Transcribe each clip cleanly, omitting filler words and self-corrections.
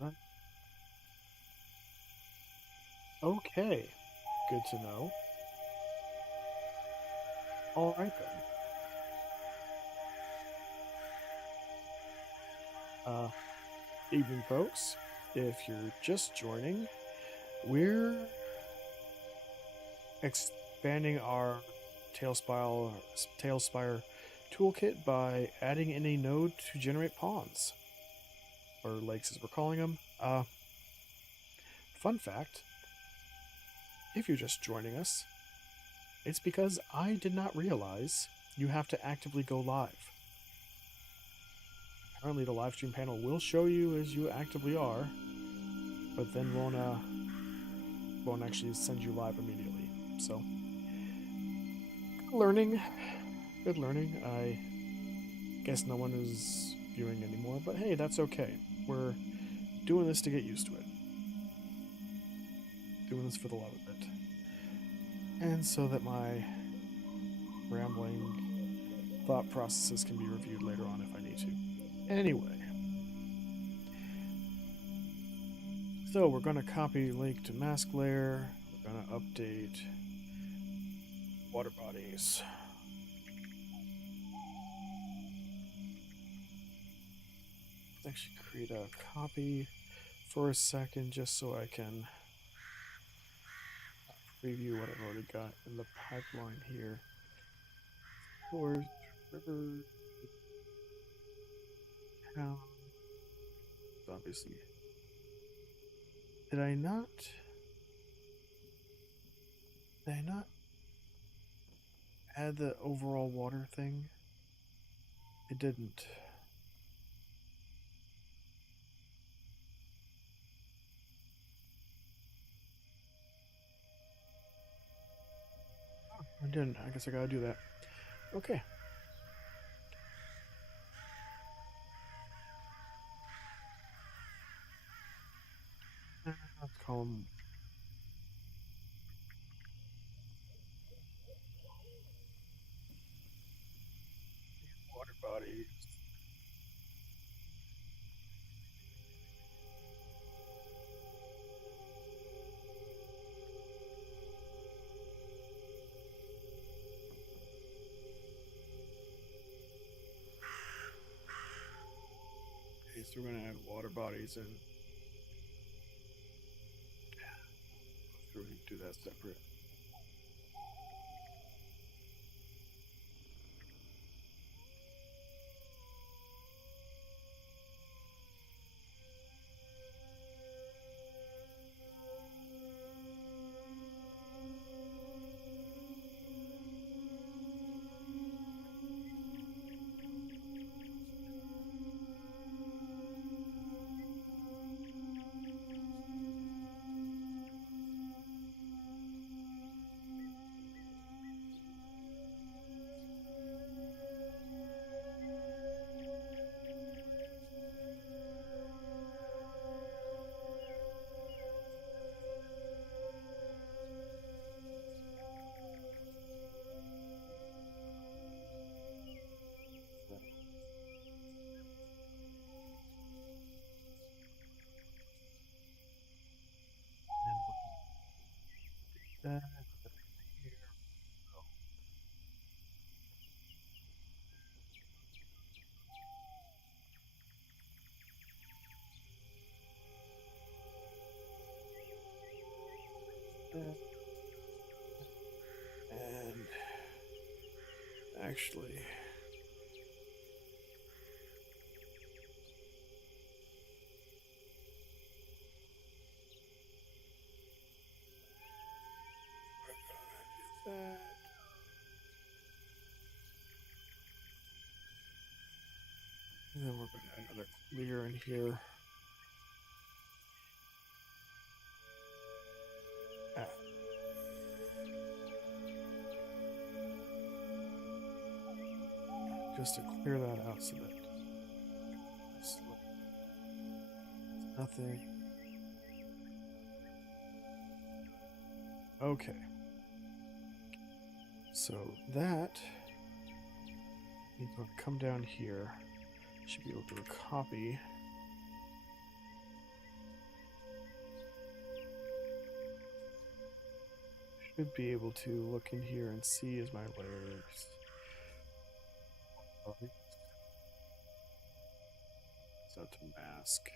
Right. Okay, good to know. All right then. Uh, Evening, folks. If you're just joining, we're expanding our TaleSpire toolkit by adding in a node to generate pawns, or lakes as we're calling them. Fun fact, if you're just joining us, it's because I did not realize you have to actively go live. Apparently the live stream panel will show you as you actively are, but then won't actually send you live immediately. So learning, good learning. I guess no one is viewing anymore, but hey, that's okay. We're doing this to get used to it. Doing this for the love of it. And so that my rambling thought processes can be reviewed later on if I need to. Anyway, so we're going to copy link to mask layer. We're going to update water bodies. Let's actually create a copy for a second just so I can preview what I've already got in the pipeline here. Forest, river, town. Obviously. Did I not? Did I not add the overall water thing? It didn't. I didn't. I guess I gotta do that. Okay. Let's call them water bodies. Okay, so we're gonna add water bodies and we're gonna do that separate. And we're gonna do that here. That. And actually, we're gonna do that. And then we're gonna add another clear in here. Ah, just to clear that out so that it's nothing. Okay. So that needs to come down here. Should be able to copy. should be able to look in here and see as my layers. So to mask.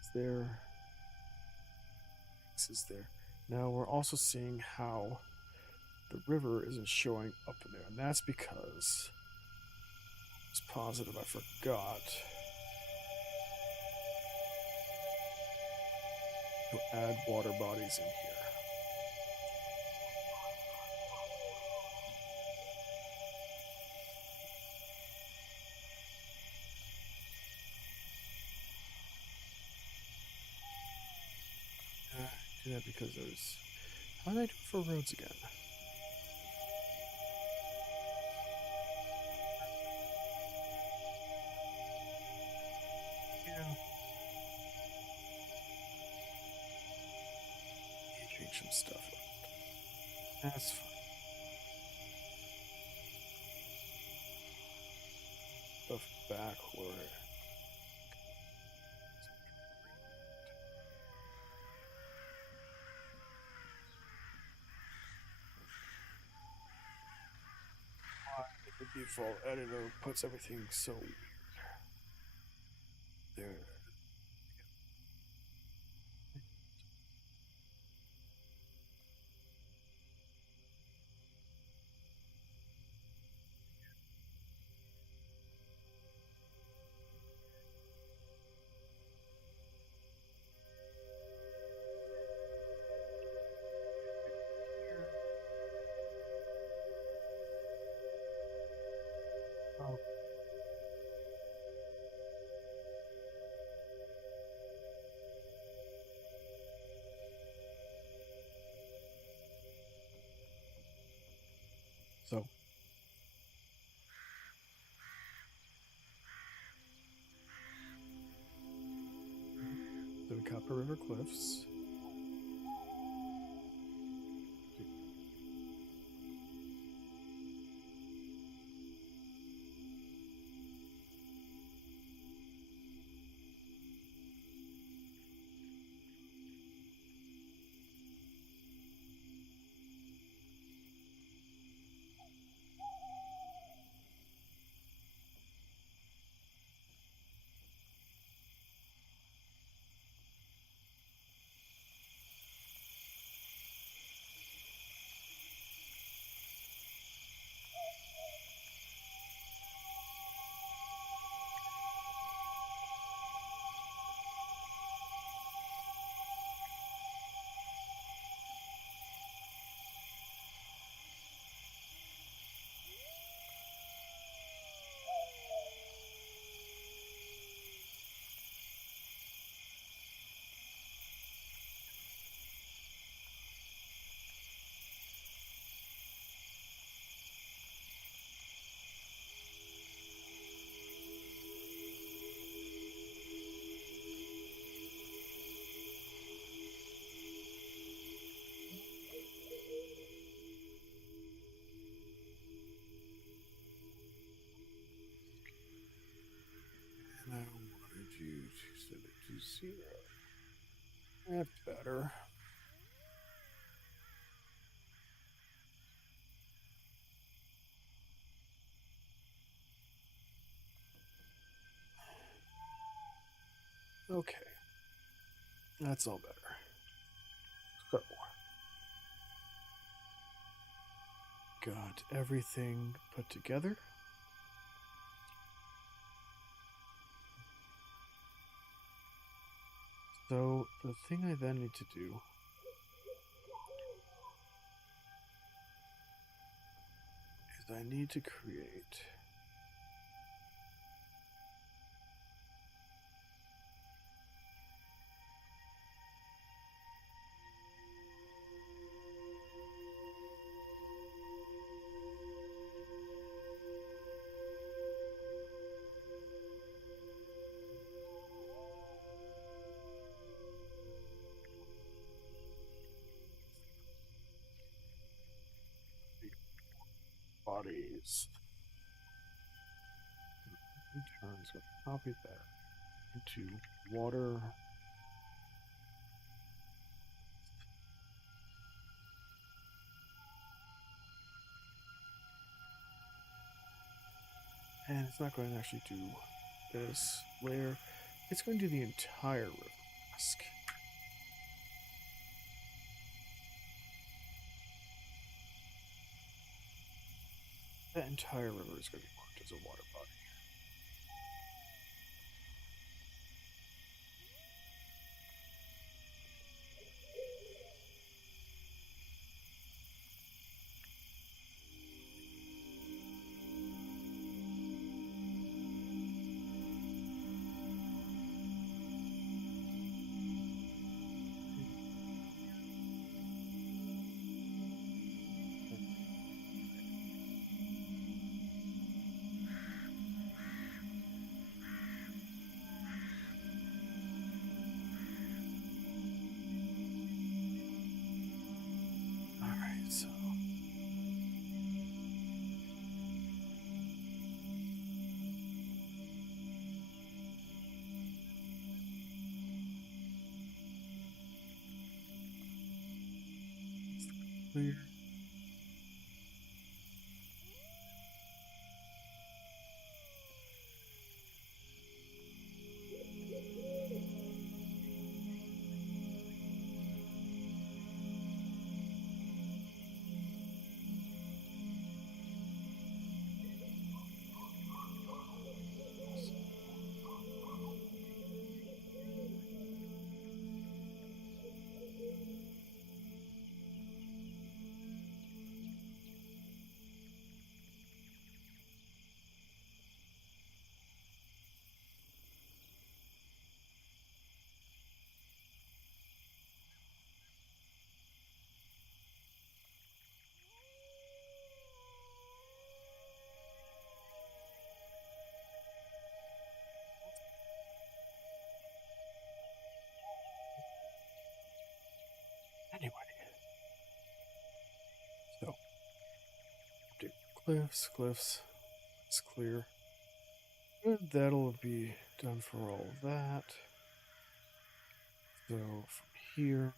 Is there? X is there. Now we're also seeing how the river isn't showing up in there, and that's because I was positive I forgot to add water bodies in here. Do that because there's. How did I do for roads again? Yeah. Change some stuff up. That's fine. Stuff backward. The default editor puts everything so weird. There. Oh. So the Copper River Cliffs. And I wanted you to set it to 0. That's better. Okay. That's all better. So, got everything put together. So, the thing I then need to do is I need to create bodies. Turns. Copy that. into water. And it's not going to actually do this layer. It's going to do the entire river mask. That entire river is going to be marked as a water body. Alright, so clear. Anyway, so do cliffs. It's clear. And that'll be done for all of that. So from here,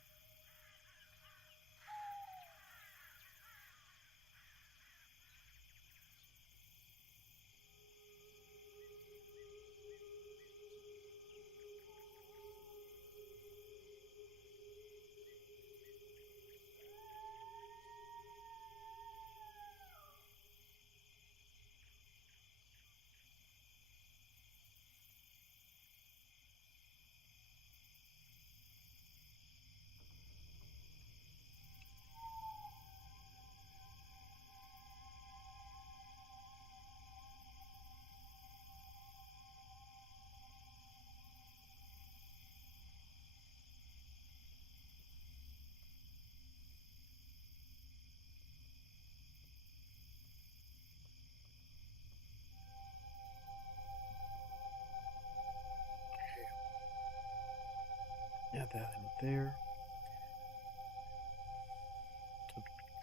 add that in there.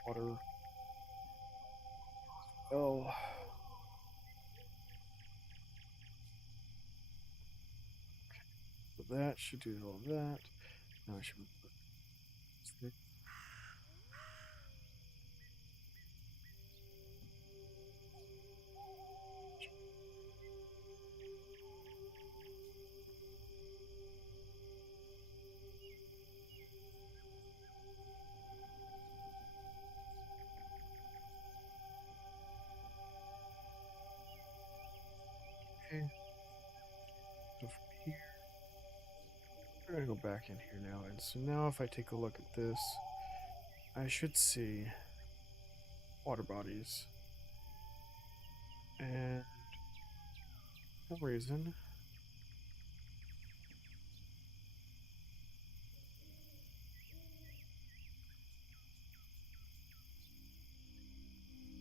Water. Oh. So that should do all that. Now I should put this. Okay. So from here, we're gonna go back in here now. And so now if I take a look at this, I should see water bodies. And for some reason,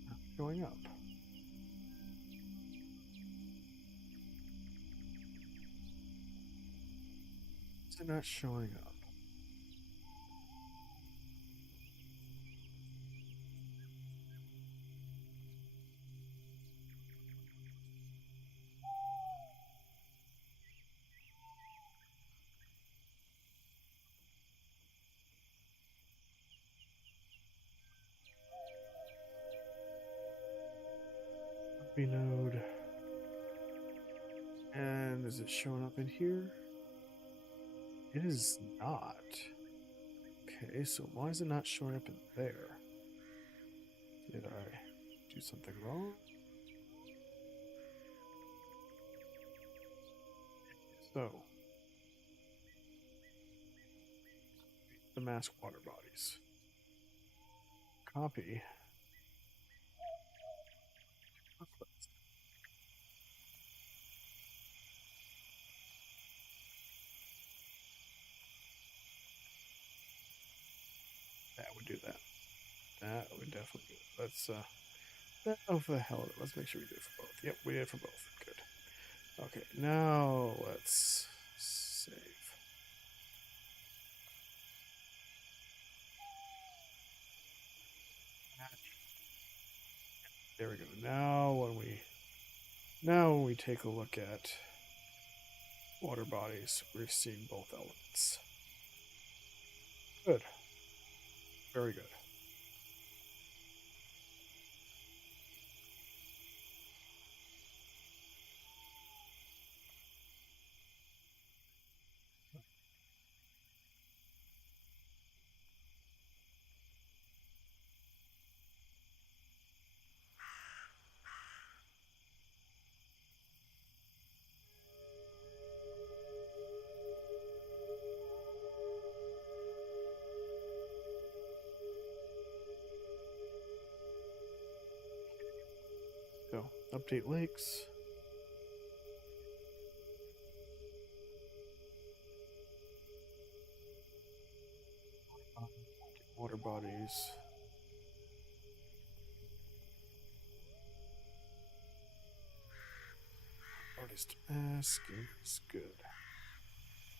not showing up. Is it not showing up? node. And is it showing up in here? It is not. Okay, so why is it not showing up in there? Did I do something wrong? So, the mask water bodies. Copy. That would do that. That would definitely do it. Let's oh for the hell of it. Let's make sure we do it for both. Yep, we did it for both. Good. Okay, now let's save. There we go. Now when we take a look at water bodies, we're seeing both elements. Good. Very good. So, update lakes. Water bodies. Artist mask is good.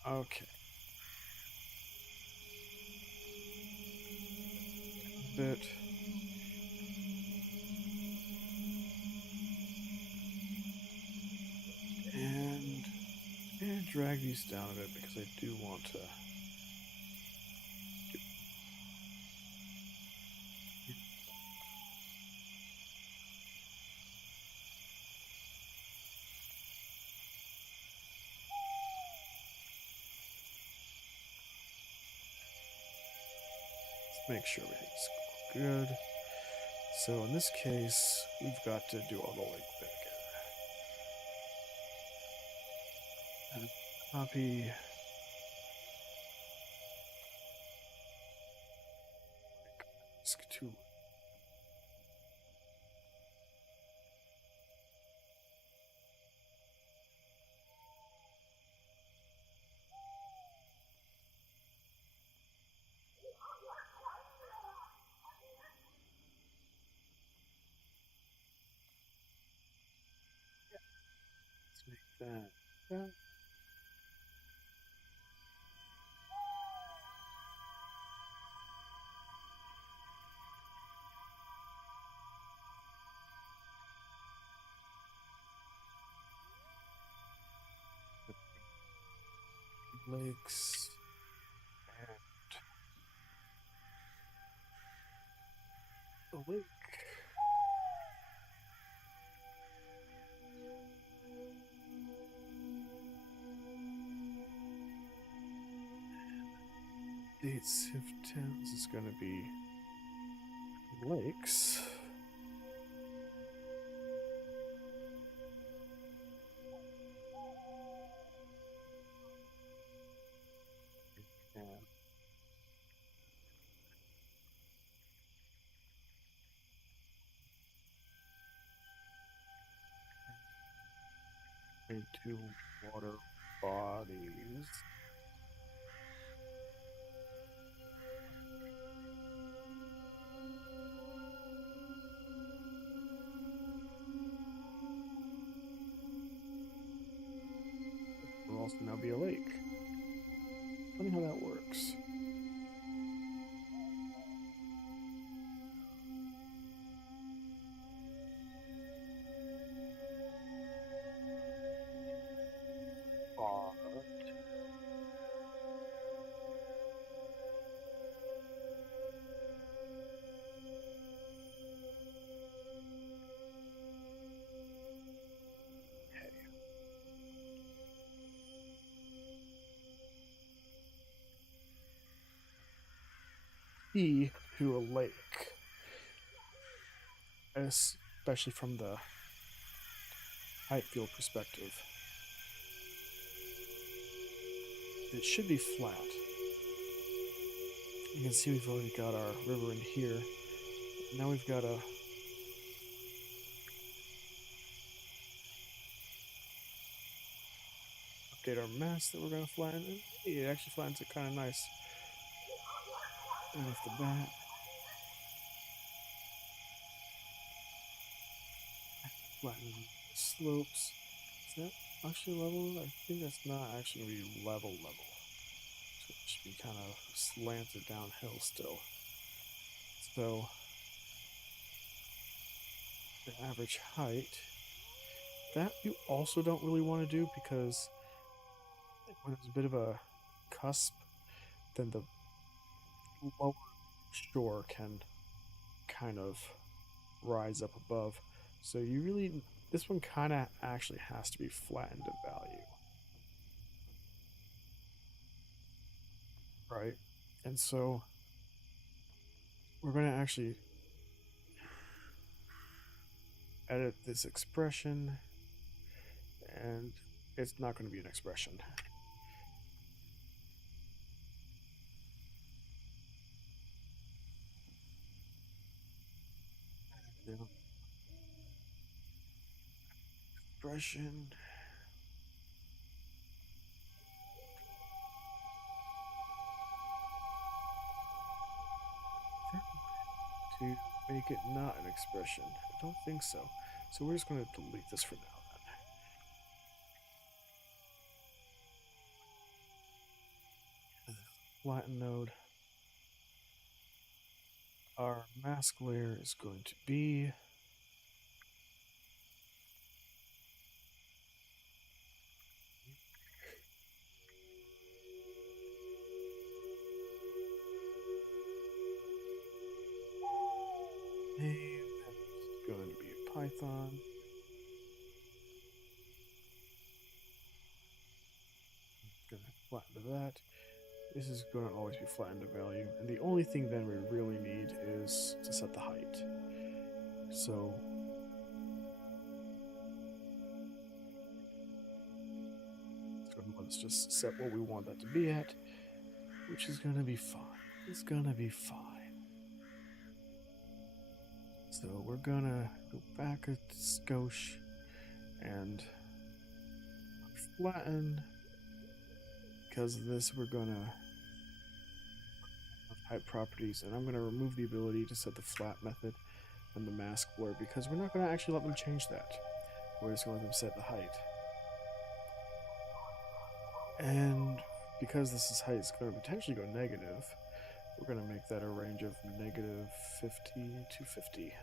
Okay. Bit. And drag these down a bit because I do want to. Make sure everything's good. So in this case, we've got to do all the link bit again. And copy. Mask to. Let's make that. Lakes and the lake. Dates if 10s is going to be lakes. And two water bodies. Will also now be a lake. Funny how that works. see to a lake, especially from the height field perspective. It should be flat. You can see we've already got our river in here. Now we've got to update our mass that we're going to flatten. It actually flattens it kind of nice. Right off the bat. Flatten the slopes. Is that actually level? I think that's not actually going to be level. So it should be kind of slanted downhill still. So the average height, that you also don't really want to do, because when it's a bit of a cusp, then the lower shore can kind of rise up above. So you really, this one kind of actually has to be flattened to value. Right? And so we're going to actually edit this expression, and it's not going to be an expression. Expression. To make it not an expression. I don't think so. So we're just going to delete this for now then. Flatten node. Our mask layer is going to be name. That's going to be a Python. Going to flatten to that. This is going to always be flattened to value. And the only thing then we really need is to set the height. So let's just set what we want that to be at, which is going to be fine. It's going to be fine. So we're going to go back a skosh and flatten. Because of this, we're going to type properties, and I'm going to remove the ability to set the flat method and the mask blur, because we're not going to actually let them change that. We're just going to let them set the height. And because this is height is going to potentially go negative, we're going to make that a range of negative 50 to 50.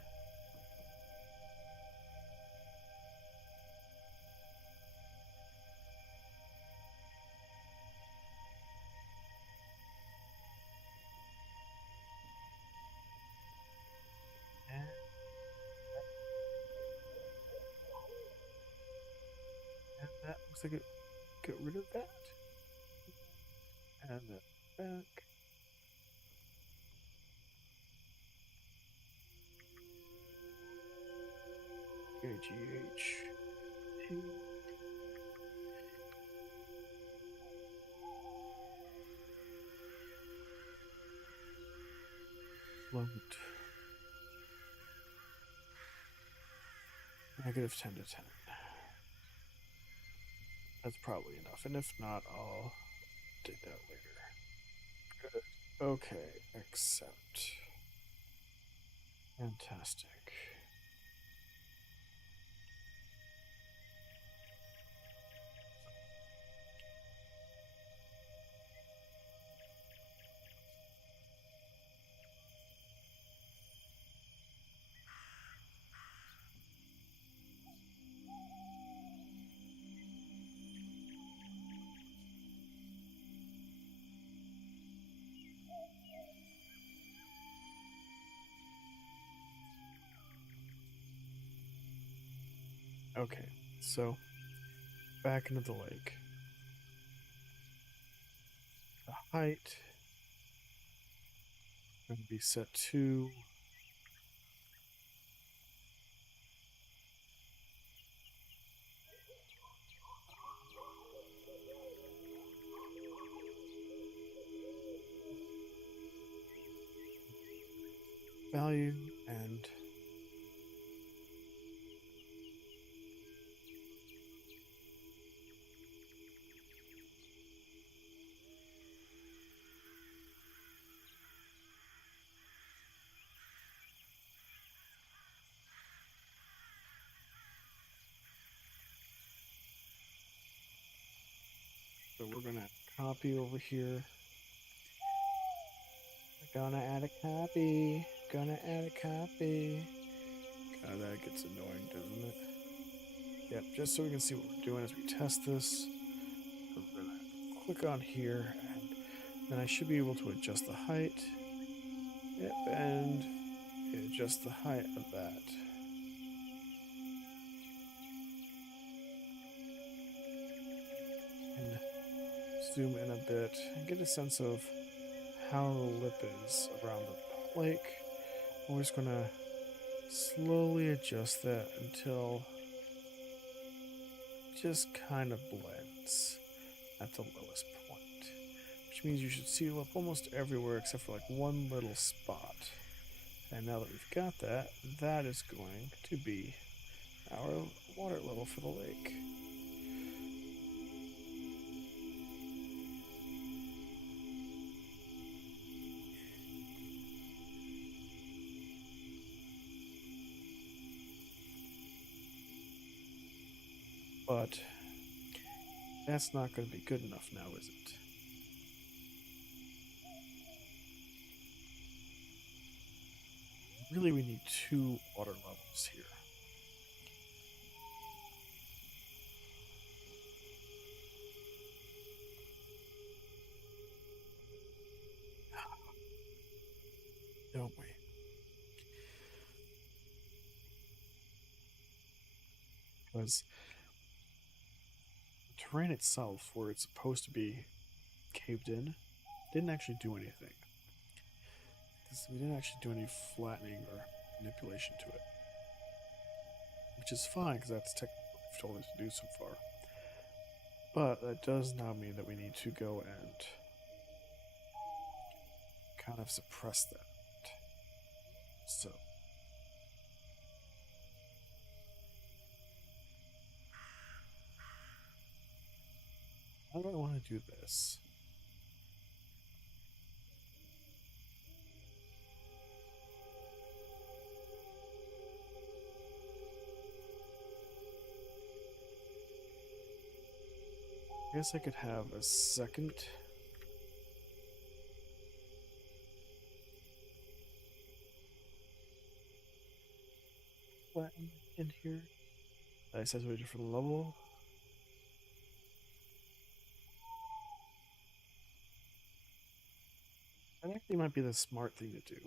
And that looks like it got rid of that. Add that back. AGH 2. Float. Negative 10 to 10. That's probably enough, and if not, I'll take that later. Good. Okay, accept. Fantastic. Okay, so back into the lake. The height going to be set to value and so we're going to copy over here. We're gonna add a copy. Gonna add a copy. God, that gets annoying, doesn't it? Yep, just so we can see what we're doing as we test this. We're gonna click on here, and then I should be able to adjust the height. Yep, and adjust the height of that. And zoom in a bit and get a sense of how the lip is around the lake. We're just gonna slowly adjust that until it just kind of blends at the lowest point, which means you should see lip almost everywhere except for like one little spot. And now that we've got that, that is going to be our water level for the lake. But that's not going to be good enough now, is it? Really, we need 2 water levels here. Don't we? Because the terrain itself, where it's supposed to be caved in, didn't actually do anything. We didn't actually do any flattening or manipulation to it. Which is fine, because that's technically what we've told us to do so far. But that does now mean that we need to go and kind of suppress that. So how do I want to do this? I guess I could have a second flatten in here. I set to a different level. That actually might be the smart thing to do.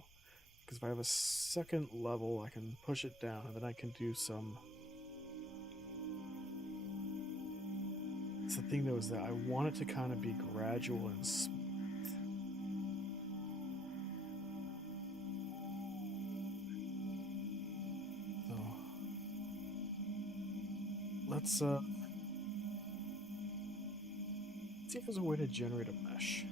Because if I have a second level, I can push it down, and then I can do some... It's the thing, though, is that I want it to kind of be gradual and smooth. So... let's, see if there's a way to generate a mesh.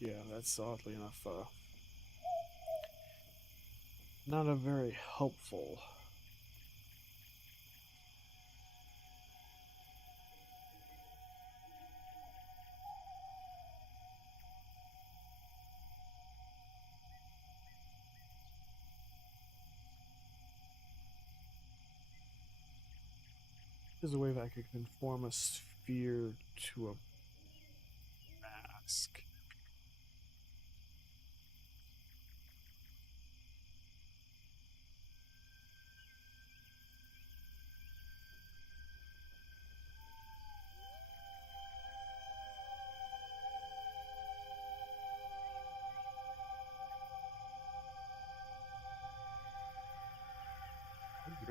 Yeah, that's oddly enough, not a very helpful. There's a way that I could conform a sphere to a mask.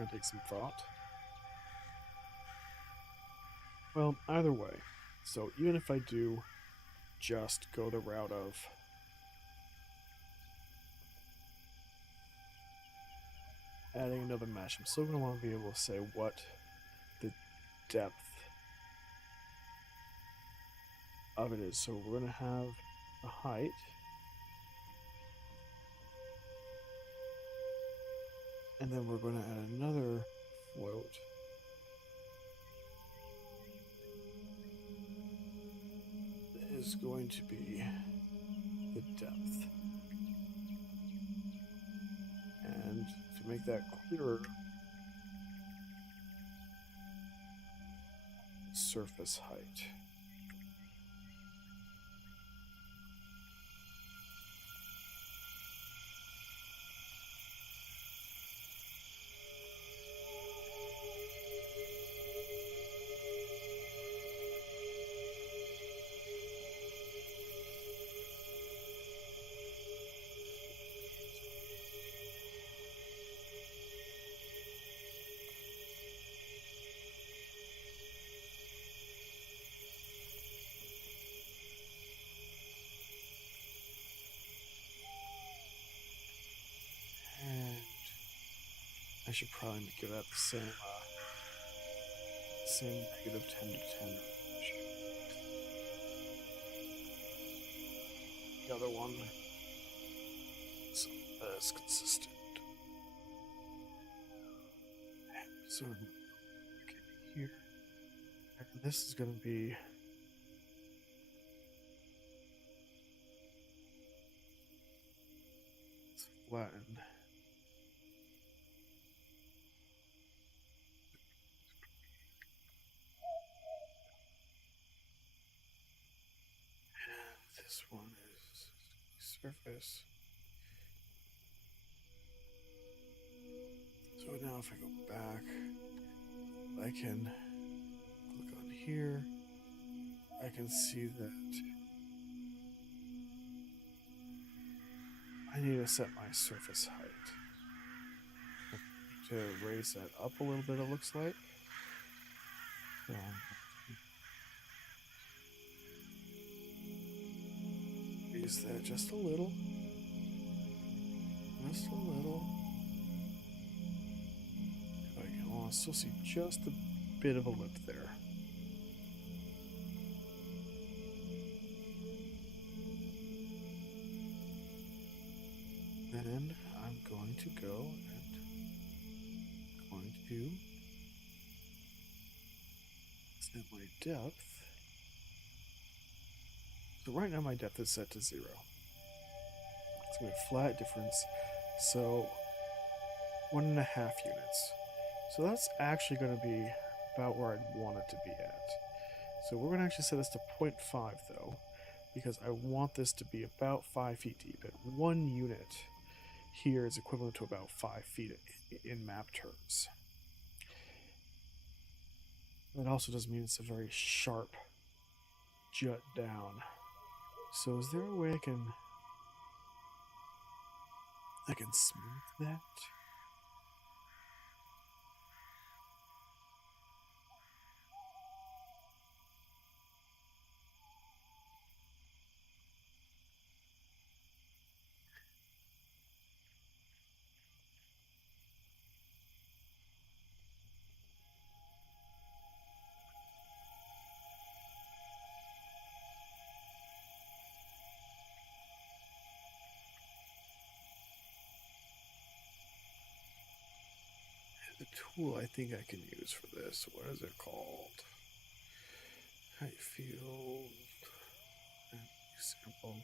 going to take some thought. Well, either way, so even if I do just go the route of adding another mesh, I'm still going to want to be able to say what the depth of it is. So we're going to have a height. And then we're going to add another float. That is going to be the depth. And to make that clearer, surface height. I should probably give that the same negative 10 to 10. The other one is consistent. So here, and this is going to be flattened. This one is surface. So now if I go back, I can click on here. I can see that I need to set my surface height. To raise that up a little bit, it looks like. Raise that just a little. Just a little. If I can still see just a bit of a lip there. Then I'm going to go and going to set my depth. So right now my depth is set to 0. It's going to be a flat difference. So 1.5 units. So that's actually going to be about where I'd want it to be at. So we're going to actually set this to 0.5 though, because I want this to be about 5 feet deep. And 1 unit here is equivalent to about 5 feet in map terms. That also does mean it's a very sharp jut down. So is there a way I can smooth that? The tool I think I can use for this, what is it called? Height field, sample.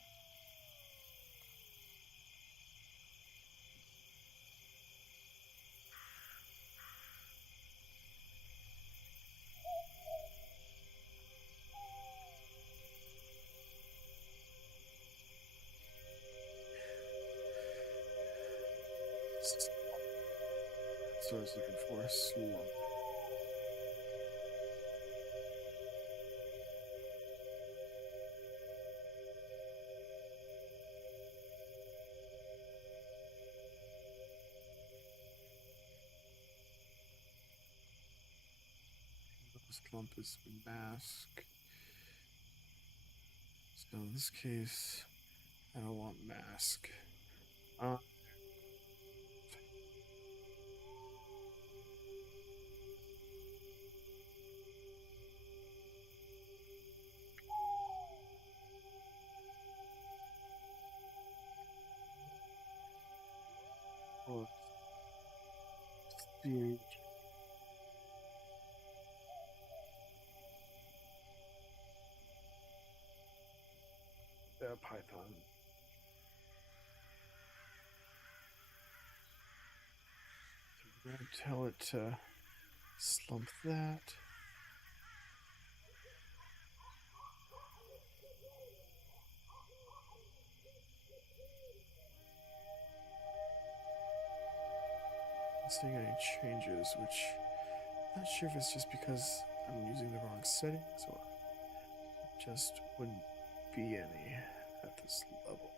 That's what I was looking for. Slump. slump is mask. So in this case, I don't want mask. Uh, oh, the Python. We're gonna tell it to slump that. Not seeing any changes, which I'm not sure if it's just because I'm using the wrong settings or just wouldn't be any at this level.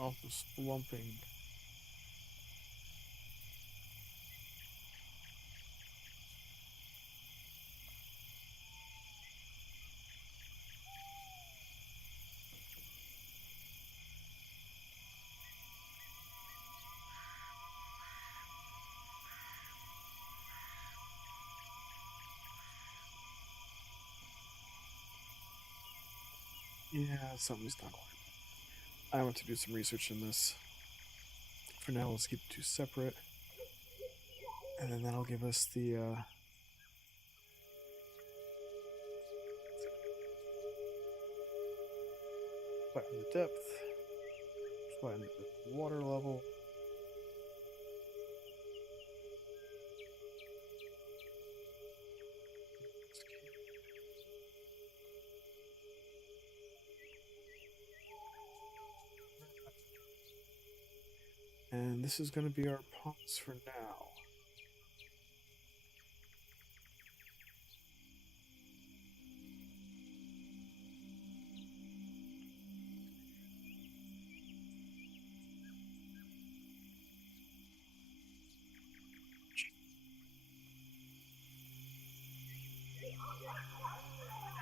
Also slumping. Yeah, something's not quite. I want to do some research in this. For now, let's keep the two separate. And then that'll give us the flatten the depth, flatten the water level. And this is going to be our ponds for now.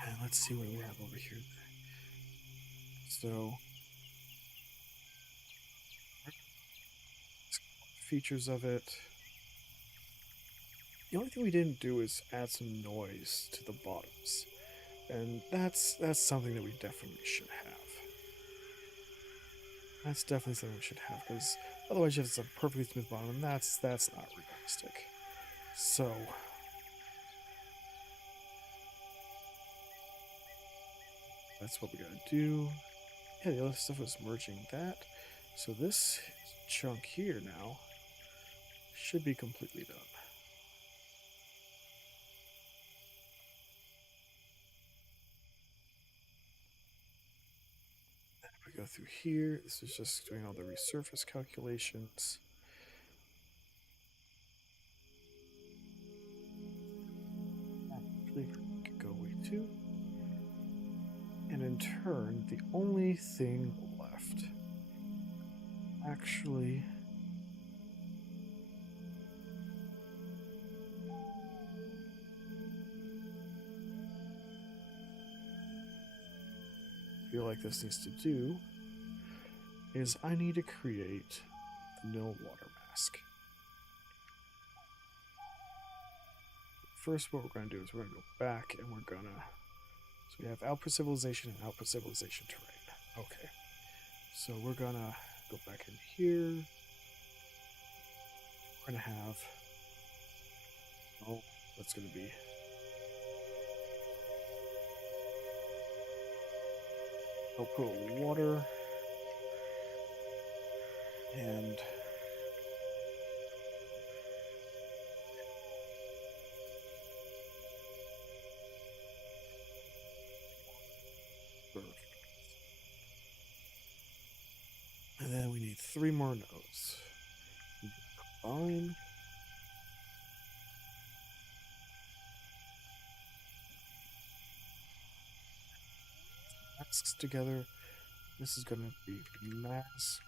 And let's see what we have over here. So, features of it. The only thing we didn't do is add some noise to the bottoms. And that's something that we definitely should have. That's definitely something we should have, because otherwise you have a perfectly smooth bottom, and that's not realistic. So that's what we gotta do. Yeah, the other stuff was merging that. So this chunk here now should be completely done. And if we go through here, this is just doing all the resurface calculations. Actually, could go away too. And in turn, the only thing left actually feel like this needs to do is I need to create the no water mask. First, what we're going to do is we're going to go back and we're going to, so we have output civilization and output civilization terrain. Okay, so we're going to go back in here. We're going to have, oh, that's going to be output water and And then we need 3 more nodes. Combine. Masks together. This is going to be mask.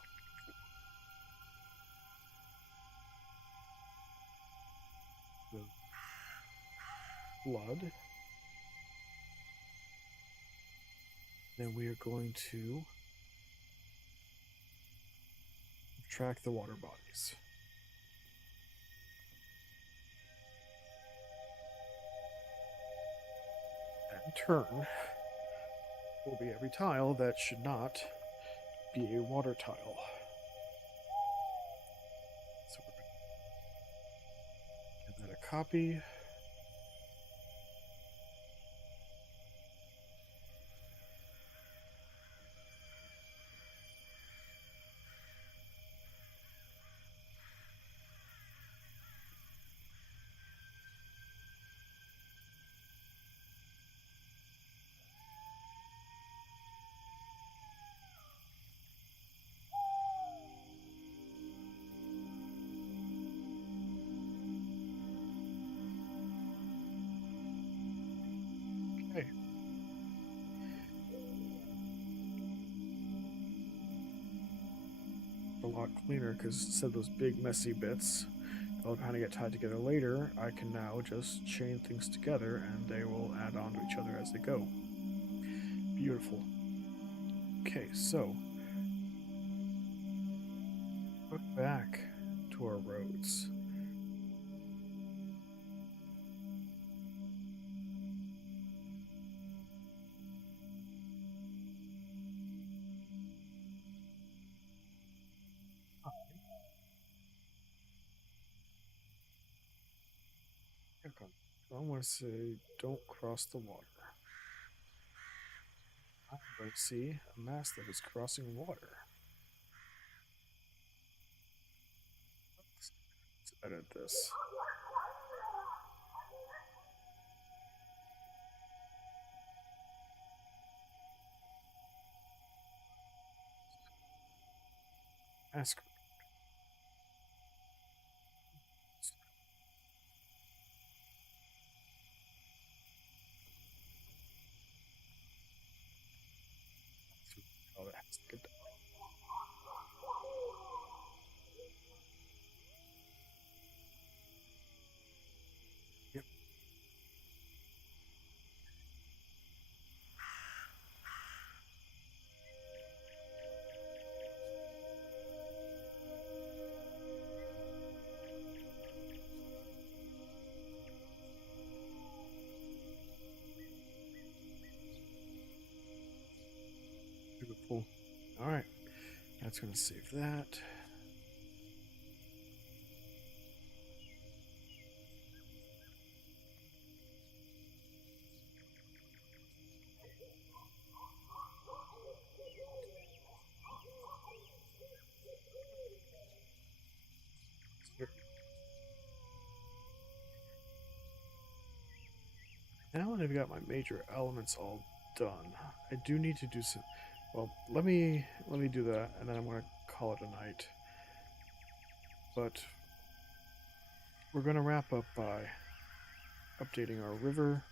The blood. Then we are going to track the water bodies. And turn will be every tile that should not be a water tile. So we're going to give that a copy. Okay. A lot cleaner because instead of those big messy bits that'll kind of get tied together later, I can now just chain things together and they will add on to each other as they go. Beautiful. Okay, so look back to our roads. I want to say, don't cross the water. I'm going to see a mast that is crossing water. Let's edit this. Ask. Oh, that has to get done. Yep. Beautiful. All right. That's going to save that. Now that I've got my major elements all done, I do need to do some. Well, let me do that, and then I'm going to call it a night. But we're going to wrap up by updating our river.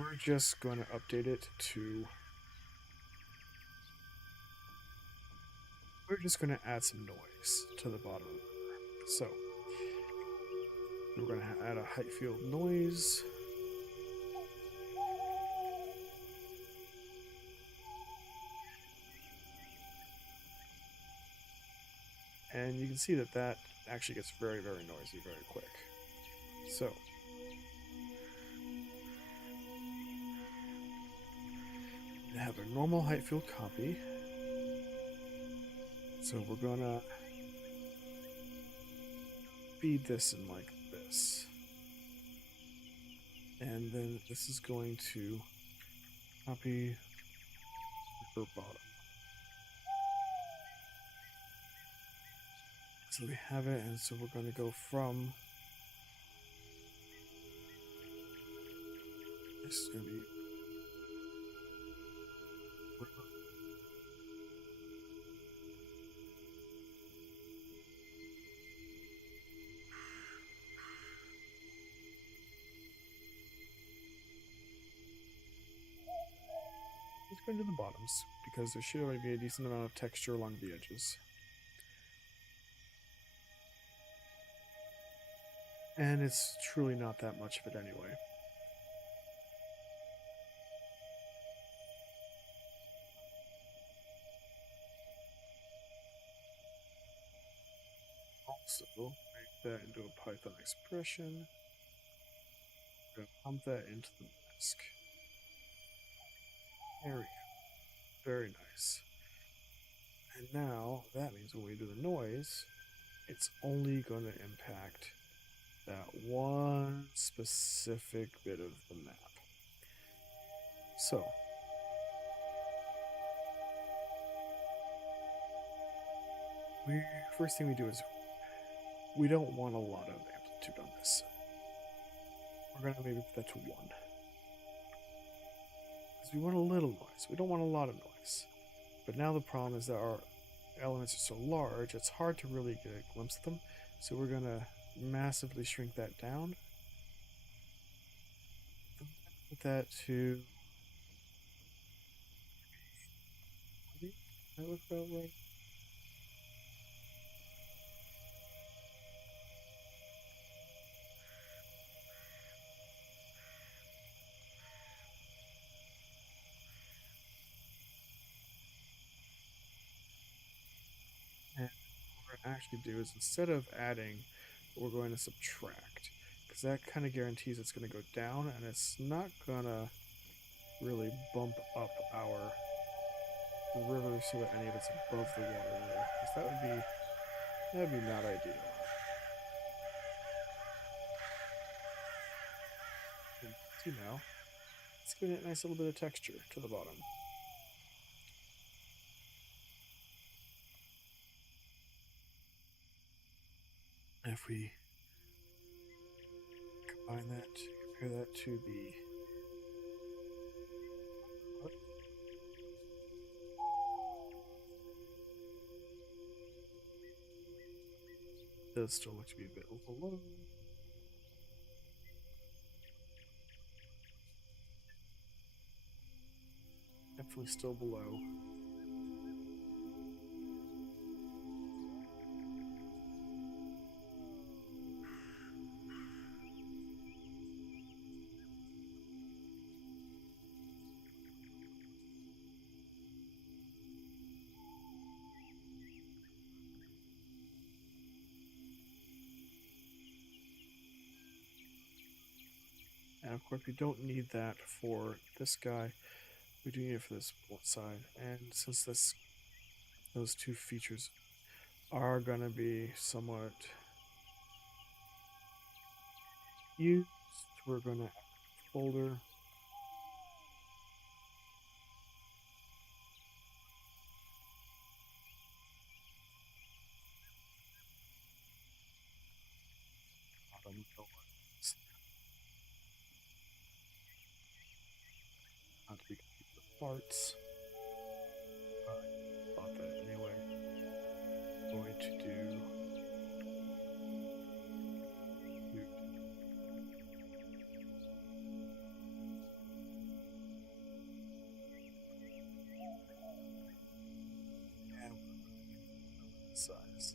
We're just going to update it to. We're just going to add some noise to the bottom of the river. So we're going to add a height field noise. And you can see that that actually gets very, very noisy very quick. So we have a normal height field copy. So we're gonna feed this in like this. And then this is going to copy river bottom. So we have it, and so we're going to go from. This is going to be into the bottoms because there should already be a decent amount of texture along the edges. And it's truly not that much of it anyway. Also, make that into a Python expression. I'm going to pump that into the mask. There we go. Very nice. And now, that means when we do the noise, it's only going to impact that one specific bit of the map. So, first thing we do is we don't want a lot of amplitude on this. We're going to maybe put that to 1. Because we want a little noise. We don't want a lot of noise. But now the problem is that our elements are so large, it's hard to really get a glimpse of them. So we're going to massively shrink that down. Put that to... That look about right. And what we're going to actually do is instead of adding, we're going to subtract. Because that kind of guarantees it's going to go down, and it's not going to really bump up our river so that any of it's above the water there. Because that would be not ideal. And see now, it's giving it a nice little bit of texture to the bottom. And if we combine that, compare that to the does still look to be a bit overloaded. Definitely still below. And of course we don't need that for this guy. We do need it for this one side. And since those two features are going to be somewhat used, we're going to add a folder. Not to be confused with parts. Thought that anyway. Going to do size.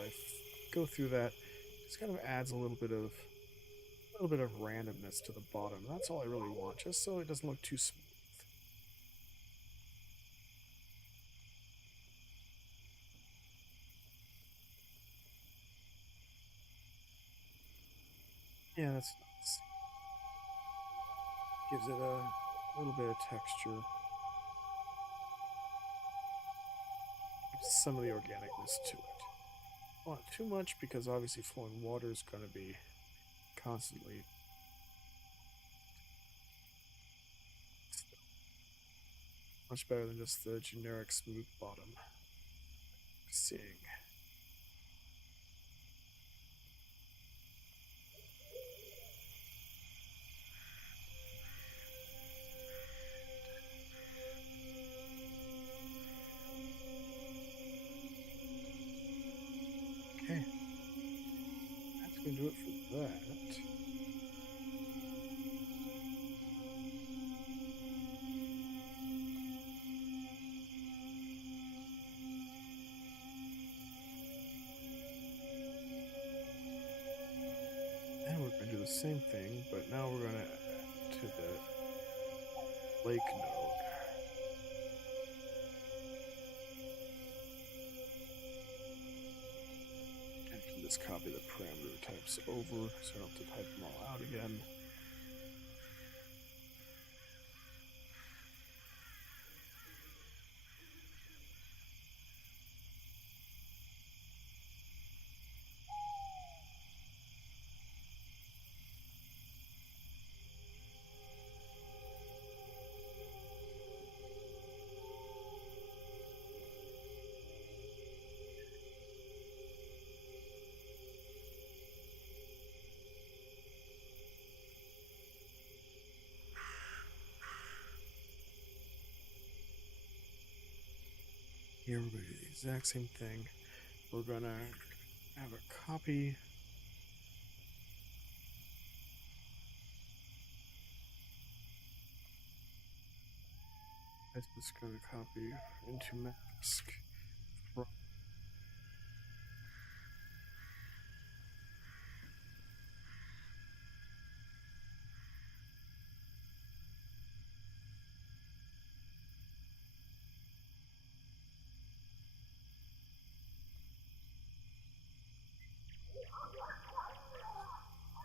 I go through that, just kind of adds a little bit of randomness to the bottom. That's all I really want, just so it doesn't look too smooth. Yeah, that's nice. Gives it a little bit of texture. Gives some of the organicness to it. Not too much, because obviously flowing water is going to be constantly much better than just the generic smooth bottom. Seeing. Okay. That's going to do it for that. And we're going to do the same thing, but now we're going to add to the lake node. And can just copy the parameter types over, so I don't have to type them all out again. Here we're going to do the exact same thing. We're going to have a copy. I'm just going to copy into mask.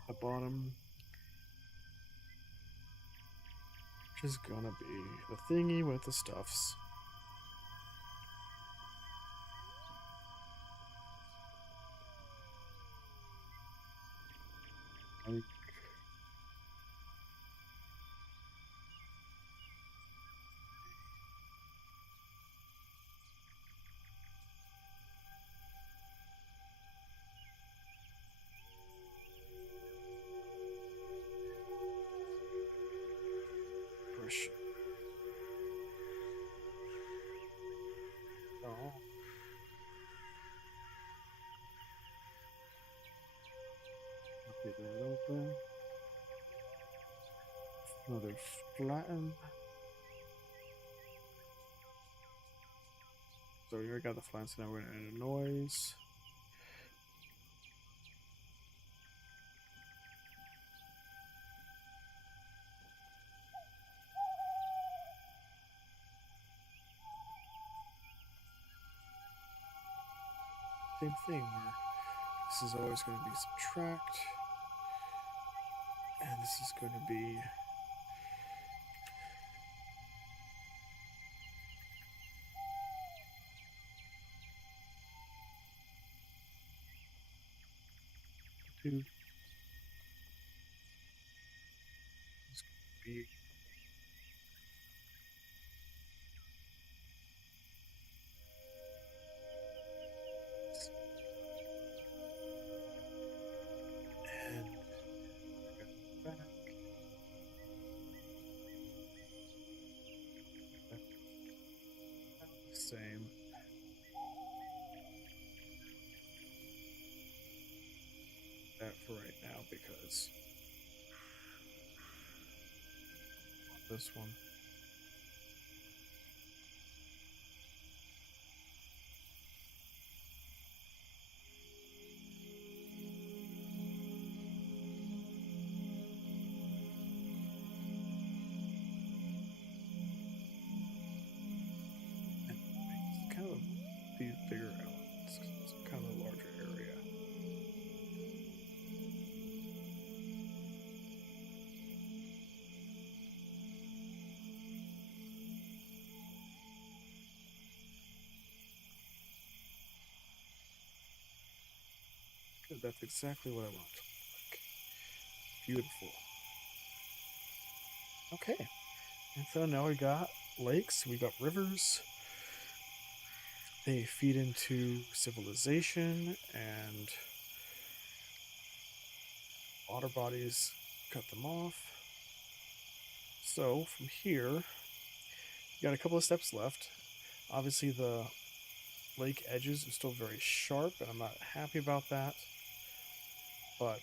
The bottom, which is gonna be the thingy with the stuffs. Brush. Oh. Copy that over. Another flatten. So we already got the flatten, so now we're gonna add a noise. Same thing, where this is always going to be subtract, and this is going to be two. It's going to be and back. Same. That for right now, because this one. That's exactly what I want it to look like. Beautiful. Okay. And so now we got lakes, we got rivers. They feed into civilization, and water bodies cut them off. So from here, you got a couple of steps left. Obviously, the lake edges are still very sharp, and I'm not happy about that. But,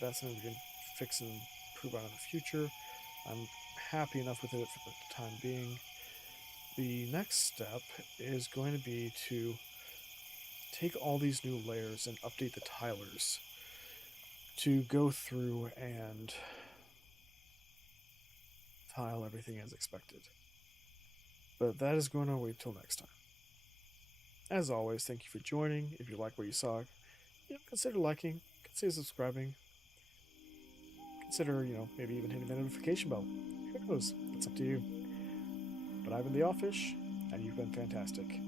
that's something we can fix and improve on in the future. I'm happy enough with it for the time being. The next step is going to be to take all these new layers and update the tilers to go through and tile everything as expected. But that is going to wait till next time. As always, thank you for joining. If you like what you saw, consider liking, consider subscribing, consider, maybe even hitting the notification bell. Who knows? It's up to you. But I've been the Offish, and you've been fantastic.